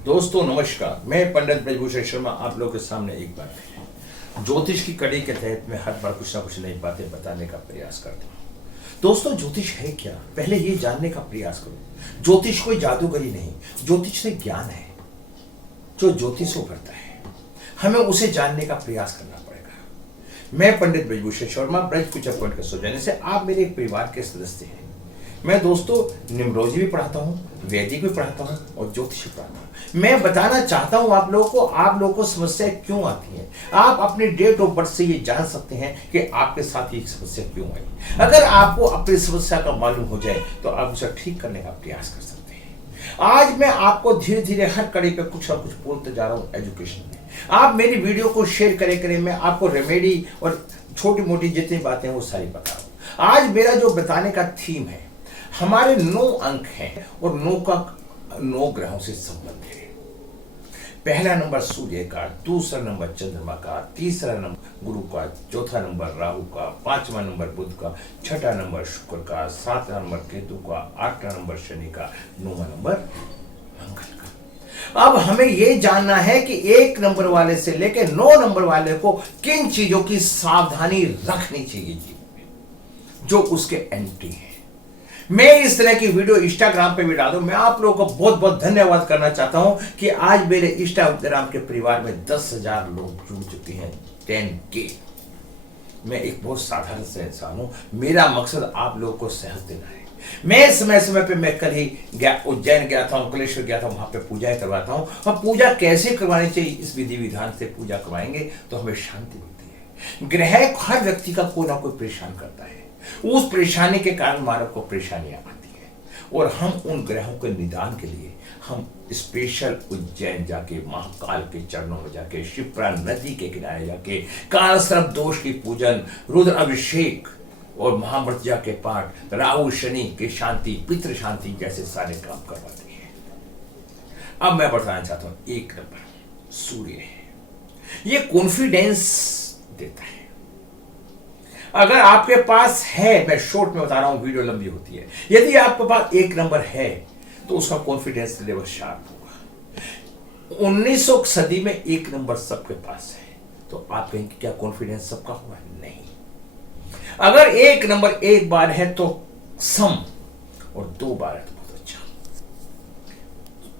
दोस्तों नमस्कार, मैं पंडित ब्रजभूषण शर्मा आप लोगों के सामने एक बार फिर ज्योतिष की कड़ी के तहत मैं हर बार कुछ ना कुछ नई बातें बताने का प्रयास करता हूँ। दोस्तों ज्योतिष है क्या, पहले ये जानने का प्रयास करो। ज्योतिष कोई जादूगरी नहीं, ज्योतिष से ज्ञान है जो ज्योतिष को करता है, हमें उसे जानने का प्रयास करना पड़ेगा। मैं पंडित ब्रजभूषण शर्मा ब्रज पूजा पॉइंट के सौजन्य से आप मेरे एक परिवार के सदस्य हैं। मैं दोस्तों न्यूमरोलॉजी भी पढ़ाता हूँ, वैदिक भी पढ़ाता हूँ और ज्योतिष भी पढ़ाता हूँ। मैं बताना चाहता हूँ आप लोगों को समस्याएं क्यों आती हैं। आप अपने डेट ऑफ बर्थ से ये जान सकते हैं कि आपके साथ ये समस्या क्यों आई। अगर आपको अपनी समस्या का मालूम हो जाए तो आप उसे ठीक करने का प्रयास कर सकते हैं। आज मैं आपको धीरे धीरे हर कड़ी पे कुछ ना कुछ बोलते जा रहा हूँ एजुकेशन में। आप मेरी वीडियो को शेयर करें, मैं आपको रेमेडी और छोटी मोटी जितनी बातें वो सारी बता रहा हूँ। आज मेरा जो बताने का थीम है, हमारे 9 अंक हैं और 9 ग्रहों से संबंध है। पहला नंबर सूर्य का, दूसरा नंबर चंद्रमा का, तीसरा नंबर गुरु का, चौथा नंबर राहु का, 5वां नंबर बुध का, 6वां नंबर शुक्र का, 7वां नंबर केतु का, 8वां नंबर शनि का, 9वां नंबर मंगल का। अब हमें यह जानना है कि 1 नंबर वाले से लेकर 9 नंबर वाले को किन चीजों की सावधानी रखनी चाहिए जीवन में, जो उसके एंट्री है। मैं इस तरह की वीडियो इंस्टाग्राम पे भी डालूं। मैं आप लोगों को बहुत बहुत धन्यवाद करना चाहता हूं कि आज मेरे इंस्टाग्राम के परिवार में 10,000 लोग जुड़ चुके हैं, 10K। मैं एक बहुत साधारण सा इंसान हूं, मेरा मकसद आप लोगों को सेहत देना है। मैं समय समय पे मैं कल ही उज्जैन गया था, अंकलेश्वर गया था, वहां पे पूजाएं करवाता हूं। और पूजा कैसे करवानी चाहिए, इस विधि विधान से पूजा करवाएंगे तो हमें शांति मिलती है। ग्रह हर व्यक्ति का कोई ना कोई परेशान करता है, उस परेशानी के कारण मानव को परेशानियां आती है और हम उन ग्रहों के निदान के लिए हम स्पेशल उज्जैन जाके, महाकाल के चरणों में जाके, शिप्रा नदी के किनारे जाके काल सर्प दोष की पूजन, रुद्र अभिषेक और महामृत्युंजय के पाठ, राहु शनि की शांति, पितृ शांति जैसे सारे काम करवाते हैं। अब मैं बताना चाहता हूं 1 नंबर सूर्य है। ये कॉन्फिडेंस देता है। अगर आपके पास है, मैं शॉर्ट में बता रहा हूं, वीडियो लंबी होती है, यदि आपके पास 1 नंबर है तो उसका कॉन्फिडेंस लेवल शार्प होगा। 1900 सदी में 1 नंबर सबके पास है, तो आप कहेंगे क्या कॉन्फिडेंस सबका हुआ? नहीं। अगर 1 नंबर एक बार है तो सम, और 2 बार है तो बहुत अच्छा।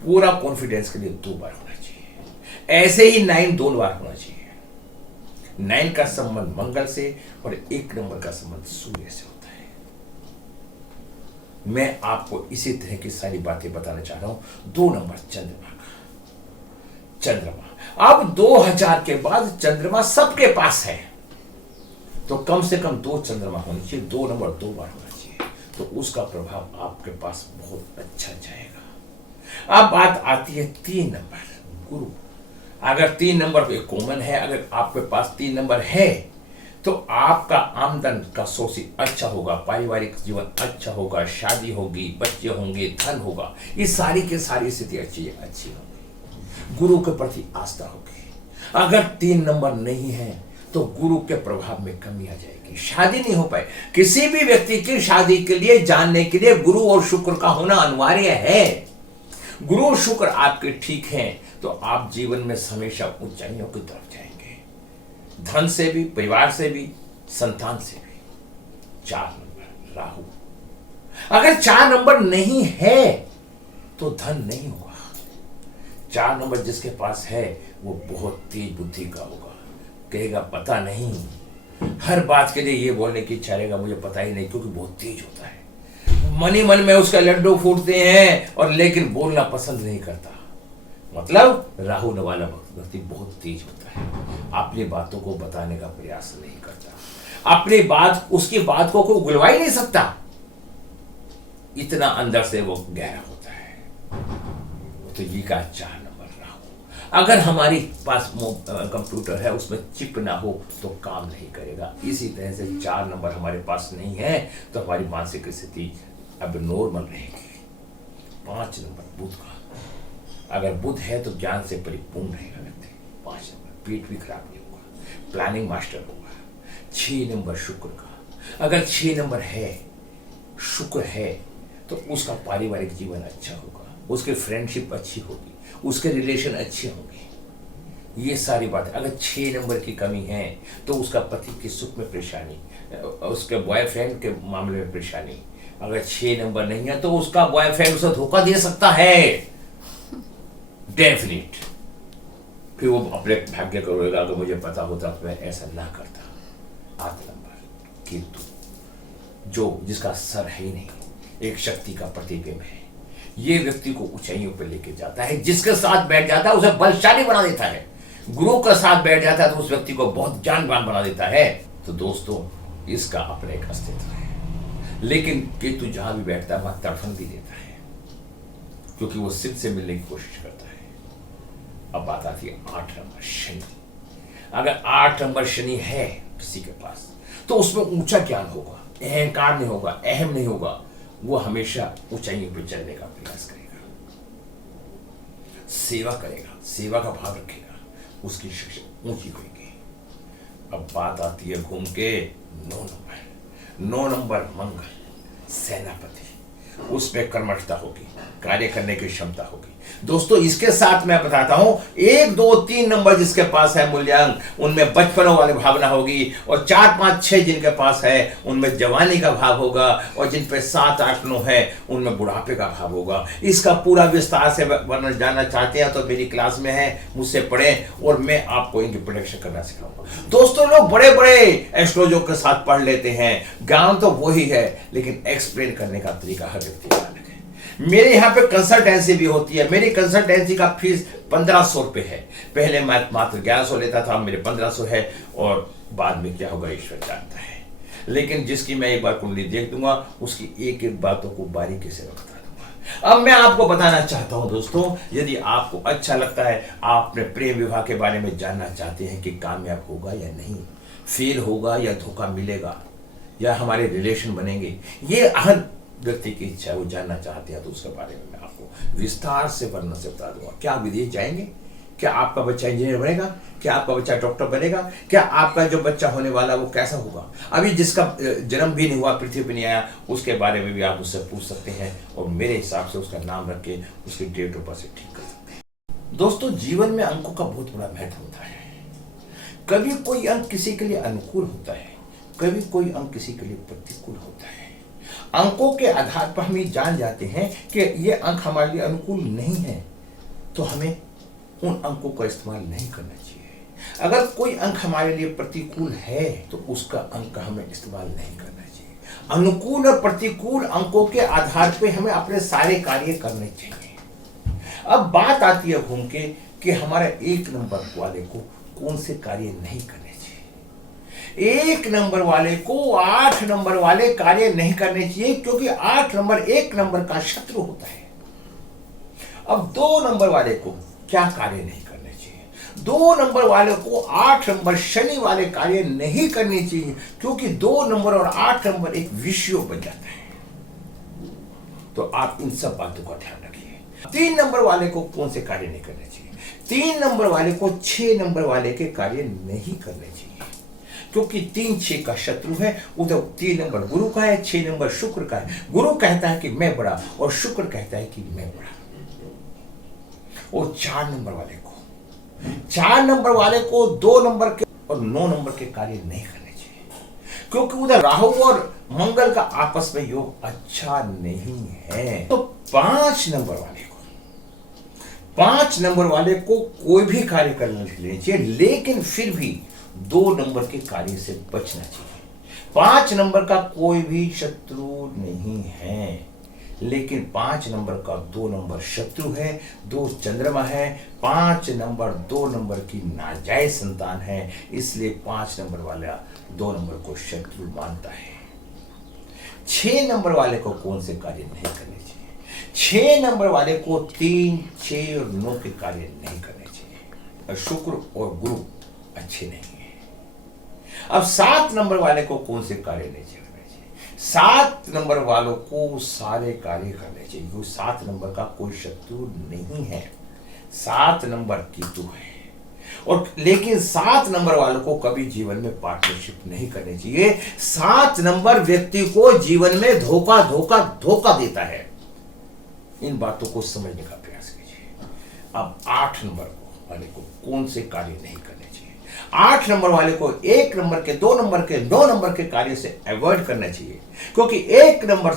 पूरा कॉन्फिडेंस के लिए 2 बार होना चाहिए। ऐसे ही 9 2 बार होना चाहिए। 9 का संबंध मंगल से और 1 नंबर का संबंध सूर्य से होता है। मैं आपको इसी तरह की सारी बातें बताना चाह रहा हूं। 2 नंबर चंद्रमा का। चंद्रमा अब 2000 के बाद चंद्रमा सबके पास है, तो कम से कम 2 चंद्रमा होनी चाहिए। 2 नंबर 2 बार होना चाहिए, तो उसका प्रभाव आपके पास बहुत अच्छा जाएगा। अब बात आती है 3 नंबर गुरु। अगर 3 नंबर कॉमन है, अगर आपके पास 3 नंबर है तो आपका आमदन का सोर्स अच्छा होगा, पारिवारिक जीवन अच्छा होगा, शादी होगी, बच्चे होंगे, धन होगा, ये सारी की सारी स्थिति अच्छी होगी। गुरु के प्रति आस्था होगी। अगर 3 नंबर नहीं है तो गुरु के प्रभाव में कमी आ जाएगी, शादी नहीं हो पाए। किसी भी व्यक्ति की शादी के लिए जानने के लिए गुरु और शुक्र का होना अनिवार्य है। गुरु शुक्र आपके ठीक हैं तो आप जीवन में हमेशा ऊंचाइयों की तरफ जाएंगे, धन से भी, परिवार से भी, संतान से भी। 4 नंबर राहु। अगर 4 नंबर नहीं है तो धन नहीं होगा। 4 नंबर जिसके पास है वो बहुत तेज बुद्धि का होगा, कहेगा पता नहीं, हर बात के लिए ये बोलने की इच्छा रहेगा मुझे पता ही नहीं, क्योंकि बहुत तेज होता है। मन ही मन में उसका लड्डू फूटते हैं और लेकिन बोलना पसंद नहीं करता। मतलब राहु वाला व्यक्ति बहुत तेज होता है, अपनी बातों को बताने का प्रयास नहीं करता, अपनी बात, उसकी बात को कोई उगलवा ही नहीं सकता, इतना अंदर से वो गहरा होता है। तो ये का 4 नंबर राहु। अगर हमारी पास कंप्यूटर है उसमें चिप ना हो तो काम नहीं करेगा। इसी तरह से 4 नंबर हमारे पास नहीं है तो हमारी मानसिक स्थिति अब नॉर्मल रहेगी। 5 नंबर बुध का। अगर बुध है तो ज्ञान से परिपूर्ण रहेगा व्यक्ति। 5 नंबर पेट भी खराब नहीं होगा, प्लानिंग मास्टर होगा। 6 नंबर शुक्र का। अगर 6 नंबर है, शुक्र है, तो उसका पारिवारिक जीवन अच्छा होगा, उसकी फ्रेंडशिप अच्छी होगी, उसके रिलेशन अच्छे होंगे। ये सारी बातें, अगर 6 नंबर की कमी है तो उसका पति के सुख में परेशानी, उसके बॉयफ्रेंड के मामले में परेशानी। अगर 6 नंबर नहीं है तो उसका बॉयफ्रेंड उसे धोखा दे सकता है, डेफिनेट। फिर वो अपने भाग्य को रोएगा, अगर मुझे पता होता तो मैं ऐसा ना करता। 8 नंबर केतु, जो जिसका सर है ही नहीं, एक शक्ति का प्रतिबिंब है। ये व्यक्ति को ऊंचाइयों पर लेके जाता है, जिसके साथ बैठ जाता है उसे बलशाली बना देता है। गुरु का साथ बैठ जाता है तो उस व्यक्ति को बहुत जानवान बना देता है। तो दोस्तों, इसका अपना एक अस्तित्व है। लेकिन केतु जहां भी बैठता है वहां तड़फन भी देता है, क्योंकि वो शिव से मिलने की कोशिश करता है। अब बात आती है 8 नंबर शनि। अगर 8 नंबर शनि है किसी के पास तो उसमें ऊंचा ज्ञान होगा, अहंकार नहीं होगा, अहम नहीं होगा। वो हमेशा ऊंचाइयों पर चलने का प्रयास करेगा, सेवा करेगा, सेवा का भाव रखेगा, उसकी शिक्षा ऊंची होगी। अब बात आती है घूम के 9 नंबर। 9 नंबर मंगल, सेनापति। उसमें कर्मठता होगी, कार्य करने की क्षमता होगी। दोस्तों, इसके साथ मैं बताता हूं, 1, 2, 3 नंबर जिसके पास है मूल्यांक, उनमें बचपनों वाली भावना होगी। और 4, 5, 6 जिनके पास है उनमें जवानी का भाव होगा। और जिन पे 7, 8, 9 है उनमें बुढ़ापे का भाव होगा। इसका पूरा विस्तार से वर्णन जानना चाहते हैं तो मेरी क्लास में है, मुझसे पढ़ें और मैं आपको इनकी प्रोडिक्शन करना सिखाऊंगा। दोस्तों, लोग बड़े बड़े एस्ट्रोलॉजर के साथ पढ़ लेते हैं, ज्ञान तो वही है, लेकिन एक्सप्लेन करने का तरीका हर व्यक्ति का अलग है। मेरे यहाँ पे कंसल्टेंसी भी होती है। मेरी कंसल्टेंसी का फीस 1500 रुपये है। पहले मैं मात्र 1100 लेता था, मेरे 1500 है। और बाद में क्या होगा ईश्वर जानता है। लेकिन जिसकी मैं एक बार कुंडली देख दूंगा, उसकी एक एक बातों को बारीकी से बता दूंगा। अब मैं आपको बताना चाहता हूं दोस्तों, यदि आपको अच्छा लगता है, आप अपने प्रेम विवाह के बारे में जानना चाहते हैं कि कामयाब होगा या नहीं, फेल होगा या धोखा मिलेगा, या हमारे रिलेशन बनेंगे, ये हर व्यक्ति की इच्छा है, वो जानना चाहते हैं, तो उसके बारे में मैं आपको विस्तार से वर्णन से बता दूंगा। क्या आप विदेश जाएंगे? क्या आपका बच्चा इंजीनियर बनेगा? क्या आपका बच्चा डॉक्टर बनेगा? क्या आपका जो बच्चा होने वाला वो कैसा होगा? अभी जिसका जन्म भी नहीं हुआ, पृथ्वी पर नहीं आया, उसके बारे में भी आप उससे पूछ सकते हैं और मेरे हिसाब से उसका नाम रख के उसकी डेट ऑफ बर्थ से ठीक कर सकते हैं। दोस्तों, जीवन में अंकों का बहुत बड़ा महत्व होता है। कभी कोई अंक किसी के लिए अनुकूल होता है, कभी कोई अंक किसी के लिए प्रतिकूल होता है। अंकों के आधार पर हम ये जान जाते हैं कि ये अंक हमारे लिए अनुकूल नहीं है, तो हमें उन अंकों का इस्तेमाल नहीं करना चाहिए। अगर कोई अंक हमारे लिए प्रतिकूल है तो उसका अंक का हमें इस्तेमाल नहीं करना चाहिए। अनुकूल और प्रतिकूल अंकों के आधार पर हमें अपने सारे कार्य करने चाहिए। अब बात आती है घूम के कि हमारे 1 नंबर वाले को कौन से कार्य नहीं करने। 1 नंबर वाले को 8 नंबर वाले कार्य नहीं करने चाहिए, क्योंकि 8 नंबर 1 नंबर का शत्रु होता है। अब 2 नंबर वाले को क्या कार्य नहीं करने चाहिए? 2 नंबर वाले को 8 नंबर शनि वाले कार्य नहीं करने चाहिए, क्योंकि 2 नंबर और 8 नंबर एक विषय बन जाता है। तो आप इन सब बातों का ध्यान रखिए। 3 नंबर वाले को कौन से कार्य नहीं करने चाहिए? 3 नंबर वाले को 6 नंबर वाले के कार्य नहीं करने चाहिए, क्योंकि 3, 6 का शत्रु है। उधर 3 नंबर गुरु का है, 6 नंबर शुक्र का है। गुरु कहता है कि मैं बड़ा और शुक्र कहता है कि मैं बड़ा। और 4 नंबर वाले को 2 नंबर के और 9 नंबर के कार्य नहीं करने चाहिए, क्योंकि उधर राहु और मंगल का आपस में योग अच्छा नहीं है। तो 5 नंबर वाले को कोई भी कार्य करना चाहिए, लेकिन फिर भी 2 नंबर के कार्य से बचना चाहिए। 5 नंबर का कोई भी शत्रु नहीं है, लेकिन 5 नंबर का 2 नंबर शत्रु है, 2 चंद्रमा है। 5 नंबर 2 नंबर की नाजायज संतान है, इसलिए 5 नंबर वाला 2 नंबर को शत्रु मानता है। 6 नंबर वाले को कौन से कार्य नहीं करने चाहिए? 6 नंबर वाले को 3, 6 और 9 के कार्य नहीं करने चाहिए। शुक्र और गुरु अच्छे नहीं है। अब 7 नंबर वाले को कौन से कार्य नहीं करने चाहिए? 7 नंबर वालों को सारे कार्य करने चाहिए, क्योंकि 7 नंबर का कोई शत्रु नहीं है। 7 नंबर केतु है। और लेकिन 7 नंबर वालों को कभी जीवन में पार्टनरशिप नहीं करनी चाहिए। 7 नंबर व्यक्ति को जीवन में धोखा देता है। इन बातों को समझने का प्रयास कीजिए। अब 8 नंबर वाले को कौन से कार्य नहीं करने चाहिए। 8 नंबर वाले को 1 नंबर के, 2 नंबर के, 9 नंबर के कार्य से अवॉइड करना चाहिए, क्योंकि 1 नंबर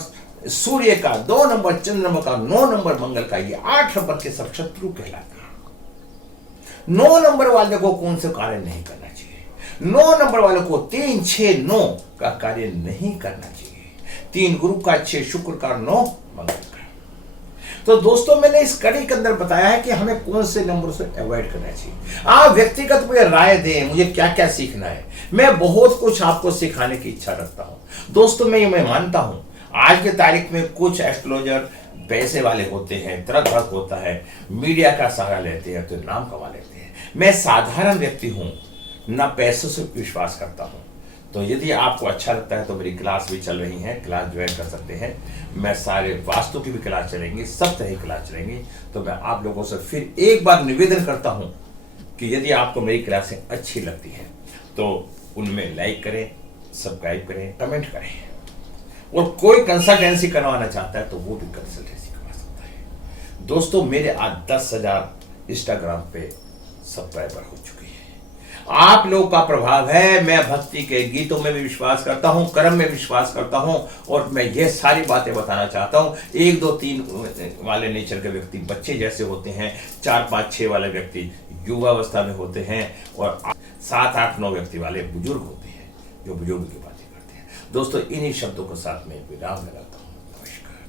सूर्य का, 2 नंबर चंद्र नंबर का, 9 नंबर मंगल का, ये 8 नंबर के सब शत्रु कहलाते हैं। 9 नंबर वाले को कौन से कार्य नहीं करना चाहिए। 9 नंबर वाले को 3, 6, 9 का कार्य नहीं करना चाहिए। 3 गुरु का, 6 शुक्र का, 9 मंगल का। तो दोस्तों मैंने इस कड़ी के अंदर बताया है कि हमें कौन से नंबर से अवॉइड करना चाहिए। आप व्यक्तिगत मुझे राय दें, मुझे क्या क्या सीखना है। मैं बहुत कुछ आपको सिखाने की इच्छा रखता हूं दोस्तों। मैं मानता हूं आज के तारीख में कुछ एस्ट्रोलॉजर पैसे वाले होते हैं, तरक भड़क होता है, मीडिया का सहारा लेते हैं तो नाम कमा लेते हैं। मैं साधारण व्यक्ति हूं, ना पैसों से विश्वास करता हूं। तो यदि आपको अच्छा लगता है तो मेरी क्लास भी चल रही है, क्लास ज्वाइन कर सकते हैं। मैं सारे वास्तु की भी क्लास चलेंगी, सब तरह की क्लास चलेंगी। तो मैं आप लोगों से फिर एक बार निवेदन करता हूं कि यदि आपको मेरी क्लासें अच्छी लगती हैं तो उनमें लाइक करें, सब्सक्राइब करें, कमेंट करें। और कोई कंसल्टेंसी करवाना चाहता है तो वो भी कंसल्टेंसी करवा सकता है। दोस्तों मेरे आज 10,000 इंस्टाग्राम पे सब्सक्राइबर हो चुके हैं। आप लोगों का प्रभाव है। मैं भक्ति के गीतों में भी विश्वास करता हूं, कर्म में विश्वास करता हूं, और मैं ये सारी बातें बताना चाहता हूं। 1, 2, 3 वाले नेचर के व्यक्ति बच्चे जैसे होते हैं, 4, 5, 6 वाले व्यक्ति युवावस्था में होते हैं, और 7, 8, 9 व्यक्ति वाले बुजुर्ग होते हैं जो बुजुर्ग की बातें करते हैं। दोस्तों इन्हीं शब्दों के साथ में विराम लगा